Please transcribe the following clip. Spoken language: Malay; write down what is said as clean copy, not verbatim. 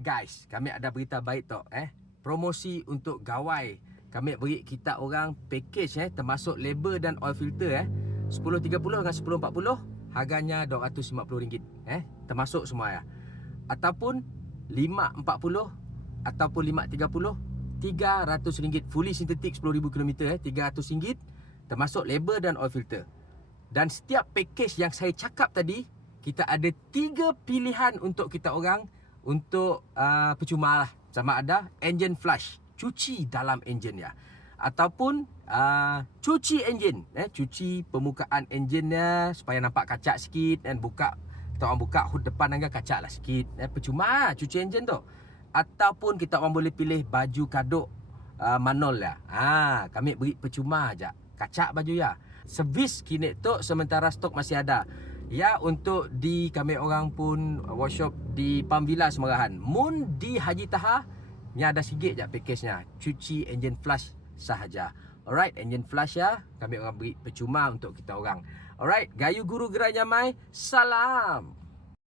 Guys, kami ada berita baik tok promosi untuk gawai. Kami beri kita orang package termasuk label dan oil filter 10.30 dengan 10.40 harganya RM250 termasuk semua ya. Ataupun 5.40 ataupun 5.30 RM300 fully sintetik 10,000 km RM300 termasuk label dan oil filter. Dan setiap package yang saya cakap tadi, kita ada 3 pilihan untuk kita orang untuk percuma lah. Sama ada engine flush, cuci dalam enjin ya, ataupun cuci enjin, cuci permukaan enjinnya supaya nampak kacak sikit, dan kita orang buka hood depan agak kacak lah sikit, percuma cuci enjin tu. Ataupun kita orang boleh pilih baju kaduk manol ya. Kami beri percuma aja, kacak baju ya. Servis kini tu sementara stok masih ada. Ya, untuk di kami orang pun workshop di Pamvilla Semerahan. Mun di Haji Taha, ni ada sikit je package-nya. Cuci engine flush sahaja. Alright, engine flush ya. Kami orang beri percuma untuk kita orang. Alright, Gayu Guru Gerai Nyamai. Salam.